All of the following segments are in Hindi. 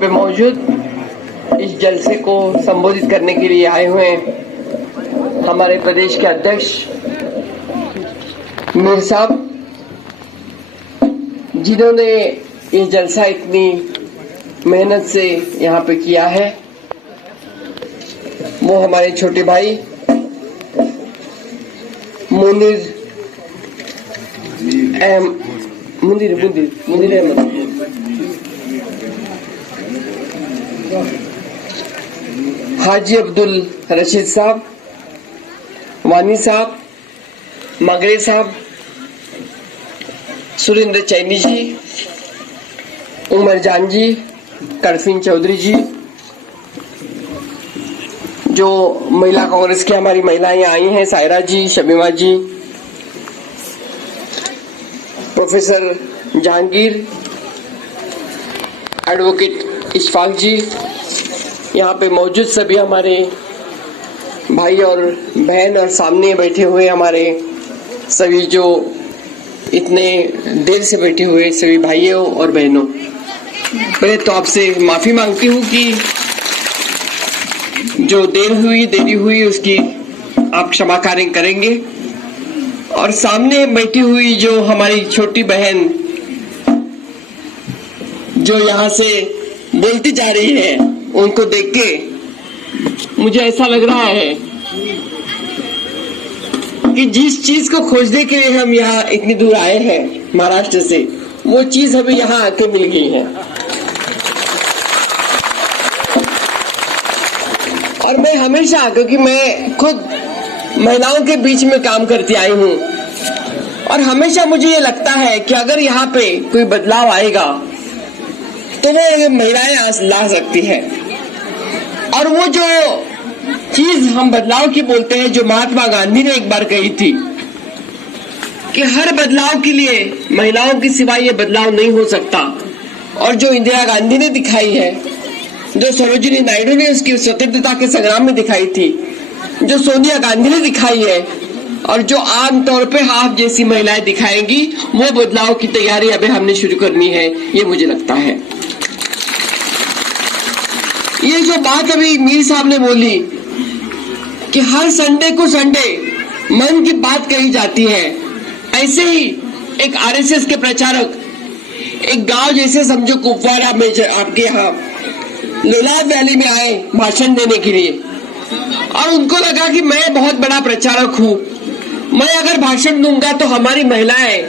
पे मौजूद इस जलसे को संबोधित करने के लिए आए हुए हमारे प्रदेश के अध्यक्ष मीर साहब, जिन्होंने ये जलसा इतनी मेहनत से यहाँ पे किया है, वो हमारे छोटे भाई मुनीर अहमद, हाजी अब्दुल रशीद साहब, वानी साहब, मगरे साहब, सुरेंद्र चैनी जी, उमर जान जी, करफीन चौधरी जी, जो महिला कांग्रेस की हमारी महिलाएं आई हैं, सायरा जी, शमीमा जी, प्रोफेसर जहांगीर, एडवोकेट इशफाक जी, यहाँ पे मौजूद सभी हमारे भाई और बहन और सामने बैठे हुए हमारे सभी जो इतने देर से बैठे हुए सभी भाइयों और बहनों, पहले तो आपसे माफी मांगती हूँ कि जो देरी हुई उसकी आप क्षमा करेंगे। और सामने बैठी हुई जो हमारी छोटी बहन जो यहाँ से बोलती जा रही है, उनको देख के मुझे ऐसा लग रहा है कि जिस चीज को खोजने के लिए हम यहाँ इतनी दूर आए हैं महाराष्ट्र से, वो चीज हमें यहाँ आके मिल गई है। और मैं हमेशा, क्योंकि मैं खुद महिलाओं के बीच में काम करती आई हूँ, और हमेशा मुझे ये लगता है कि अगर यहाँ पे कोई बदलाव आएगा तो वो महिलाएं ला सकती है। और वो जो चीज हम बदलाव की बोलते हैं, जो महात्मा गांधी ने एक बार कही थी कि हर बदलाव के लिए महिलाओं के सिवाय ये बदलाव नहीं हो सकता, और जो इंदिरा गांधी ने दिखाई है, जो सरोजिनी नायडू ने उसकी स्वतंत्रता के संग्राम में दिखाई थी, जो सोनिया गांधी ने दिखाई है, और जो आम तौर पे आप जैसी महिलाएं दिखाएंगी, वो बदलाव की तैयारी अभी हमने शुरू करनी है, ये मुझे लगता है। ये जो बात अभी मीर साहब ने बोली कि हर संडे को संडे मन की बात कही जाती है, ऐसे ही एक आरएसएस के प्रचारक एक गांव जैसे समझो कुपवाड़ा में आपके यहाँ लोलाब वैली में आए भाषण देने के लिए, और उनको लगा कि मैं बहुत बड़ा प्रचारक हूँ, मैं अगर भाषण दूंगा तो हमारी महिलाएं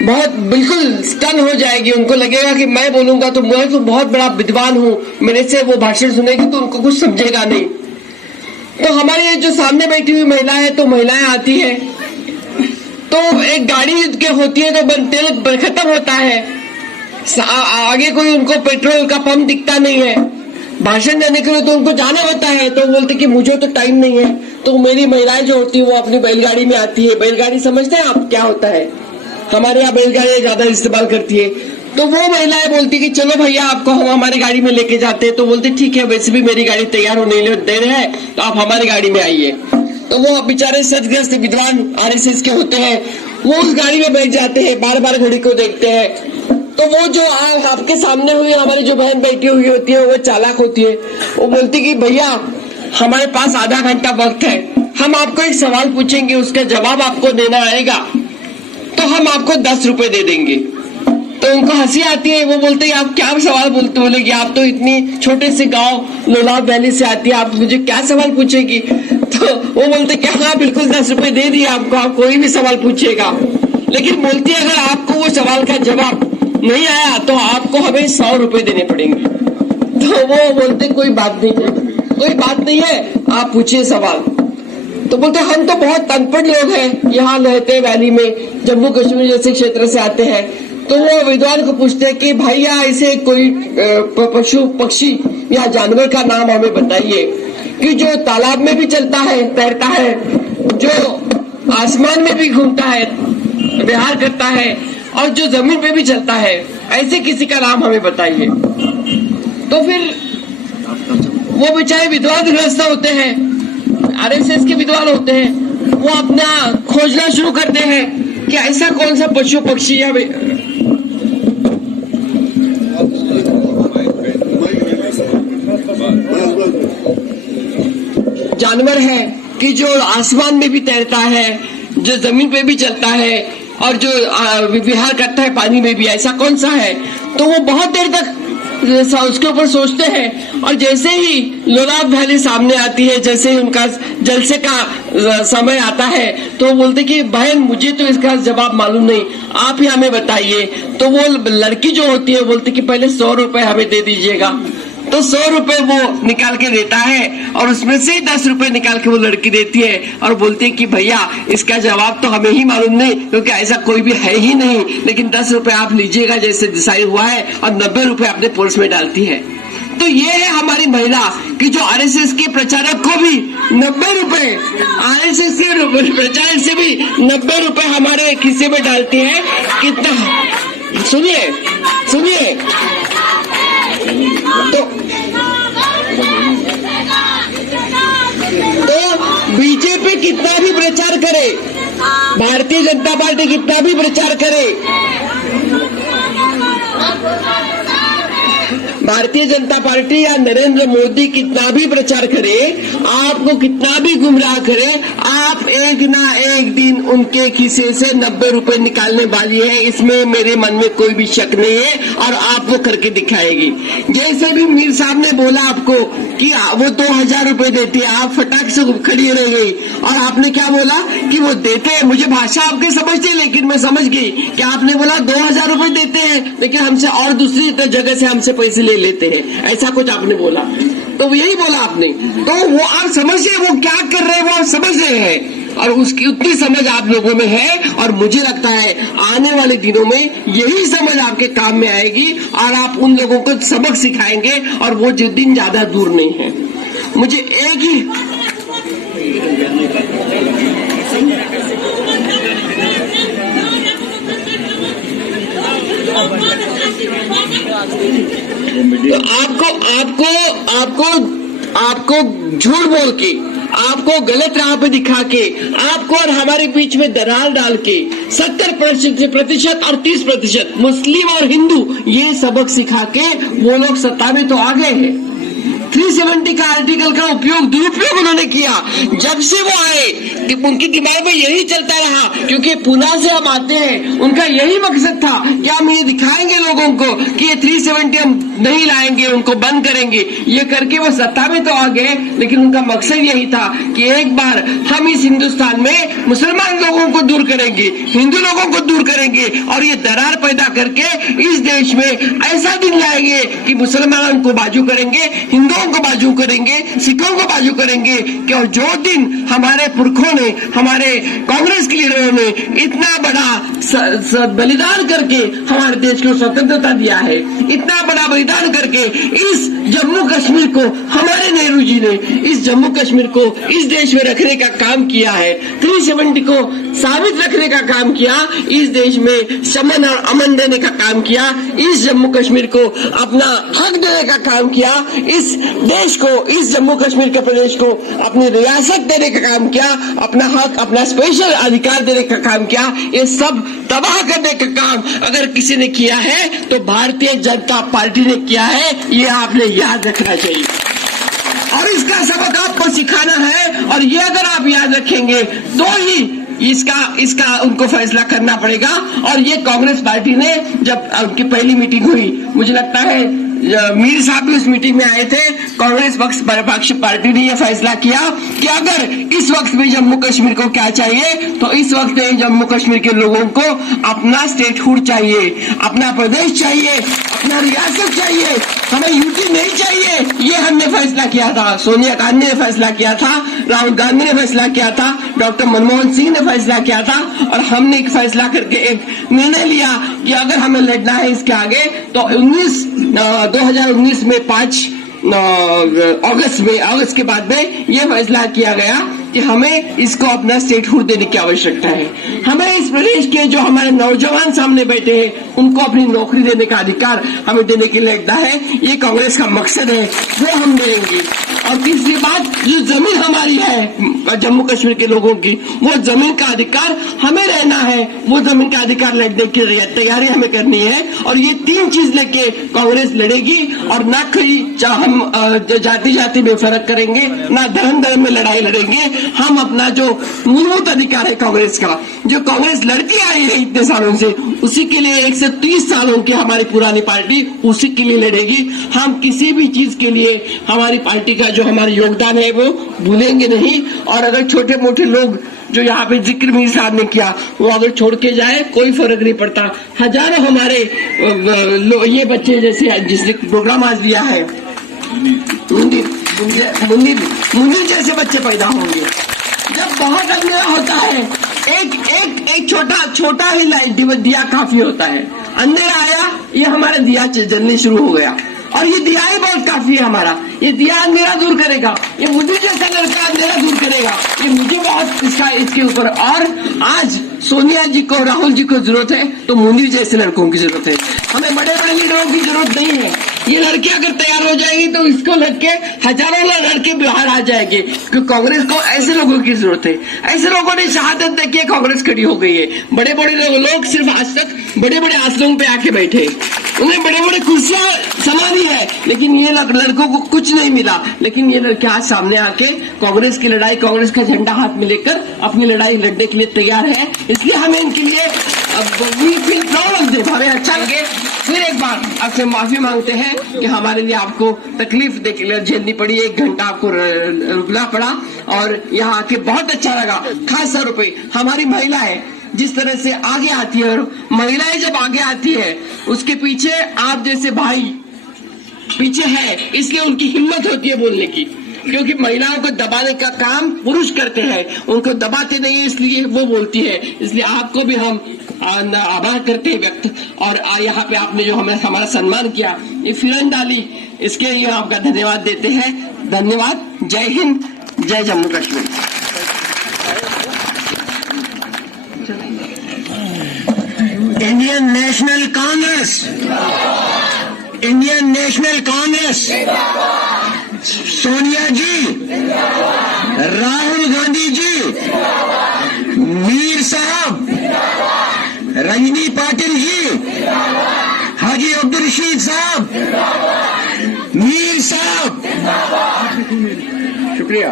बहुत बिल्कुल स्टन हो जाएगी, उनको लगेगा कि मैं बोलूंगा तो मैं तो बहुत बड़ा विद्वान हूँ, मेरे से वो भाषण सुनेगी तो उनको कुछ समझेगा नहीं। तो हमारी ये जो सामने बैठी हुई महिला है, तो महिलाएं आती है तो एक गाड़ी के होती है तो तेल खत्म होता है, आगे कोई उनको पेट्रोल का पंप दिखता नहीं है, भाषण देने के लिए तो उनको जाना होता है, तो बोलते कि मुझे तो टाइम नहीं है। तो मेरी महिलाएं जो होती है वो अपनी बैलगाड़ी में आती है। बैलगाड़ी समझते हैं आप क्या होता है? हमारे यहाँ बैलगाड़ी ज्यादा इस्तेमाल करती है। तो वो महिलाएं बोलती कि चलो भैया आपको हम हमारी गाड़ी में लेके जाते हैं। तो बोलते ठीक है, वैसे भी मेरी गाड़ी तैयार होने दे रहे हैं तो आप हमारी गाड़ी में आइए। तो वो बेचारे सदग्रस्त विद्वान आरएसएस के होते हैं, वो उस गाड़ी में बैठ जाते हैं, बार बार घड़ी को देखते हैं। तो वो जो आपके सामने हुई हमारी जो बहन बैठी हुई होती है, वो चालाक होती है, वो बोलती कि भैया हमारे पास आधा घंटा वक्त है, हम आपको एक सवाल पूछेंगे, उसका जवाब आपको देना आएगा तो हम आपको 10 रुपए दे देंगे। तो उनको हंसी आती है, वो बोलते हैं आप क्या सवाल बोलते हो, बोलेगी आप तो इतनी छोटे से गांव लोलाब वैली से आती है, आप मुझे क्या सवाल पूछेगी? तो वो बोलते कि हाँ बिल्कुल 10 रुपए दे दिए आपको, आप कोई भी सवाल पूछिएगा। लेकिन बोलती है अगर आपको वो सवाल का जवाब नहीं आया तो आपको हमें 100 रुपए देने पड़ेंगे। तो वो बोलते कोई बात नहीं है, आप पूछिए सवाल। तो बोलते हम तो बहुत अनपढ़ लोग हैं, यहाँ रहते हैं वैली में, जम्मू कश्मीर जैसे क्षेत्र से आते हैं। तो वो विद्वान को पूछते हैं कि भैया ऐसे कोई पशु पक्षी या जानवर का नाम हमें बताइए कि जो तालाब में भी चलता है, तैरता है, जो आसमान में भी घूमता है, विहार करता है, और जो जमीन पे भी चलता है, ऐसे किसी का नाम हमें बताइए। तो फिर वो बेचारे विद्वान गृहस्थ होते हैं, आरएसएस के विद्वान होते हैं, वो अपना खोजना शुरू करते हैं कि ऐसा कौन सा पशु पक्षी या जानवर है कि जो आसमान में भी तैरता है, जो जमीन पे भी चलता है और जो विहार करता है पानी में भी, ऐसा कौन सा है? तो वो बहुत देर तक उसके ऊपर सोचते हैं और जैसे ही लोनार वैली सामने आती है, जैसे ही उनका जलसे का समय आता है तो वो बोलते कि बहन मुझे तो इसका जवाब मालूम नहीं, आप ही हमें बताइए। तो वो लड़की जो होती है बोलती कि पहले 100 रुपए हमें दे दीजिएगा। तो 100 रुपए वो निकाल के देता है और उसमें से 10 रुपए निकाल के वो लड़की देती है और बोलती है कि भैया इसका जवाब तो हमें ही मालूम नहीं, क्योंकि ऐसा कोई भी है ही नहीं, लेकिन 10 रुपए आप लीजिएगा जैसे डिसाइड हुआ है, और 90 रुपए अपने पर्स में डालती है। तो ये है हमारी महिला कि जो आरएसएस के प्रचारक को भी 90 रुपए, आरएसएस के प्रचारक से भी 90 रुपए हमारे खिस्से में डालती है। कितना, सुनिए सुनिए, तो बीजेपी कितना भी प्रचार करे, भारतीय जनता पार्टी कितना भी प्रचार करे, भारतीय जनता पार्टी या नरेंद्र मोदी कितना भी प्रचार करे, आपको कितना भी गुमराह करे, आप एक ना एक दिन उनके खिसे से 90 रुपए निकालने वाली है, इसमें मेरे मन में कोई भी शक नहीं है और आप वो करके दिखाएगी। जैसे भी मीर साहब ने बोला आपको कि वो 2000 रुपए देती है, आप फटाक से खड़ी रह गई और आपने क्या बोला कि वो देते हैं। मुझे भाषा आपके समझते, लेकिन मैं समझ गई कि आपने बोला 2000 रुपए देते हैं, लेकिन हमसे और दूसरी जगह से हमसे पैसे लेते हैं, ऐसा कुछ आपने बोला। तो यही बोला आपने, तो वो आप समझिए वो क्या कर रहे हैं, वो आप समझ रहे हैं और उसकी उतनी समझ आप लोगों में है। और मुझे लगता है आने वाले दिनों में यही समझ आपके काम में आएगी और आप उन लोगों को सबक सिखाएंगे और वो जो दिन ज्यादा दूर नहीं है। मुझे एक ही तो आपको झूठ बोल के, आपको गलत राह पे दिखा के, आपको और हमारे बीच में दरार डाल के 70% और 30% मुस्लिम और हिंदू ये सबक सिखा के वो लोग सत्ता में तो आ गए हैं। 370 का आर्टिकल का दुरुपयोग उन्होंने किया। जब से वो आए कि उनके दिमाग में यही चलता रहा, क्योंकि पुणे से हम आते हैं, उनका यही मकसद था कि हम ये दिखाएंगे लोगों को कि ये 370 हम नहीं लाएंगे, उनको बंद करेंगे। ये करके वो सत्ता में तो आ गए, लेकिन उनका मकसद यही था कि एक बार हम इस हिंदुस्तान में मुसलमान लोगों को दूर करेंगे, हिंदू लोगों को दूर करेंगे और ये दरार पैदा करके इस देश में ऐसा दिन लाएंगे कि मुसलमानों को बाजू करेंगे, हिंदुओं को बाजू करेंगे, सिखों को बाजू करेंगे। कि और जो दिन हमारे पुरखों ने, हमारे कांग्रेस के लीडरों ने इतना बड़ा बलिदान करके हमारे देश को स्वतंत्रता दिया है, इतना बड़ा बलिदान करके इस जम्मू कश्मीर को, हमारे नेहरू जी ने इस जम्मू कश्मीर को इस देश में रखने का काम किया है, 370 को साबित रखने का काम किया, इस देश में समन और अमन देने का काम किया, इस जम्मू कश्मीर को अपना हक देने का काम किया, इस देश को, इस जम्मू कश्मीर के प्रदेश को अपनी रियासत देने का काम किया, अपना हक, अपना स्पेशल अधिकार देने का काम किया। ये सब तबाह करने का काम अगर किसी ने किया है तो भारतीय जनता पार्टी ने किया है, ये आपने याद रखना चाहिए और इसका सबक आपको सिखाना है। और ये अगर आप याद रखेंगे तो ही इसका उनको फैसला करना पड़ेगा। और ये कांग्रेस पार्टी ने, जब उनकी पहली मीटिंग हुई, मुझे लगता है मीर साहब भी उस मीटिंग में आए थे, कांग्रेस पक्ष पार्टी ने यह फैसला किया कि अगर इस वक्त में जम्मू कश्मीर को क्या चाहिए, तो इस वक्त में जम्मू कश्मीर के लोगों को अपना स्टेटहुड चाहिए, अपना प्रदेश चाहिए, अपना रियासत चाहिए, हमें यूटी नहीं चाहिए। ये हमने फैसला किया था, सोनिया गांधी ने फैसला किया था, राहुल गांधी ने फैसला किया था, डॉक्टर मनमोहन सिंह ने फैसला किया था और हमने एक फैसला करके एक निर्णय लिया कि अगर हमें लड़ना है इसके आगे तो 2019 में 5 अगस्त के बाद में ये फैसला किया गया कि हमें इसको अपना स्टेटहुड देने की आवश्यकता है। हमें इस प्रदेश के जो हमारे नौजवान सामने बैठे हैं उनको अपनी नौकरी देने का अधिकार हमें देने के लिए लगता है। ये कांग्रेस का मकसद है, वो हम देंगे। और तीसरी बात, जो जमीन हमारी है जम्मू कश्मीर के लोगों की, वो जमीन का अधिकार हमें रहना है, वो जमीन का अधिकार लड़ने की तैयारी हमें करनी है। और ये तीन चीज लेके कांग्रेस लड़ेगी और ना कोई हम जाति जाति में फर्क करेंगे, ना धर्म धर्म में लड़ाई लड़ेंगे। हम अपना जो मूलभूत अधिकार है कांग्रेस का, जो कांग्रेस लड़ती आई है इतने सालों से, उसी के लिए 130 सालों की हमारी पुरानी पार्टी उसी के लिए लड़ेगी। हम किसी भी चीज के लिए हमारी पार्टी का जो हमारा योगदान है वो भूलेंगे नहीं। और अगर छोटे मोटे लोग जो यहाँ पे जिक्र मीर साहब ने किया, वो अगर छोड़ के जाए कोई फर्क नहीं पड़ता। हजारों हमारे ये बच्चे जैसे जिसने प्रोग्राम आज दिया है, मुंदिर जैसे बच्चे पैदा होंगे। जब बहुत अंधेरा होता है, एक छोटा ही लाइट दिया काफी होता है। अंधेरा आया, ये हमारा दिया जलने शुरू हो गया, और ये दिया ही बहुत काफी है हमारा। ये दिया अंधेरा दूर करेगा, ये मुझे जैसा लड़का अंधेरा दूर करेगा, ये मुझे बहुत इसके ऊपर। और आज सोनिया जी को, राहुल जी को जरूरत है तो मुंदिर जैसे लड़कों की जरूरत है। हमें बड़े बड़े लीडरों की जरूरत नहीं है। ये लड़के अगर तैयार हो जाएंगे तो इसको लड़के हजारों लड़के बाहर आ जाएंगे, क्योंकि कांग्रेस को ऐसे लोगों की जरूरत है। ऐसे लोगों ने शहादत देके कांग्रेस खड़ी हो गई है। बड़े बड़े लोग सिर्फ आज तक बड़े बड़े आसनों पे आके बैठे, उन्हें बड़े बड़े कुर्सियां समानी है, लेकिन ये लड़कों को कुछ नहीं मिला। लेकिन ये लड़के आज सामने आके कांग्रेस की लड़ाई, कांग्रेस का झंडा हाथ में लेकर अपनी लड़ाई लड़ने के लिए तैयार है। इसलिए हमें इनके लिए हमें अच्छा लगे। फिर एक बार आपसे माफी मांगते हैं कि हमारे लिए आपको तकलीफ झेलनी पड़ी, 1 घंटा आपको रुकना पड़ा, और यहाँ आके बहुत अच्छा लगा। खास तौर पे हमारी महिलाएं जिस तरह से आगे आती है, और महिलाएं जब आगे आती है उसके पीछे आप जैसे भाई पीछे है, इसलिए उनकी हिम्मत होती है बोलने की। क्योंकि महिलाओं को दबाने का काम पुरुष करते हैं, उनको दबाते नहीं है, इसलिए वो बोलती है। इसलिए आपको भी हम आभार करते हैं व्यक्त, और यहाँ पे आपने जो हमारा सम्मान किया, ये फिरन डाली, इसके लिए आपका धन्यवाद देते हैं। धन्यवाद। जय हिंद, जय Jammu Kashmir. Indian national Congress, Indian national Congress, Sonia ji, Rahul Gandhi ji, Mir Sahab, Rajni Patil ji, Haji Abdul Rashid साहब, मीर साहब, शुक्रिया।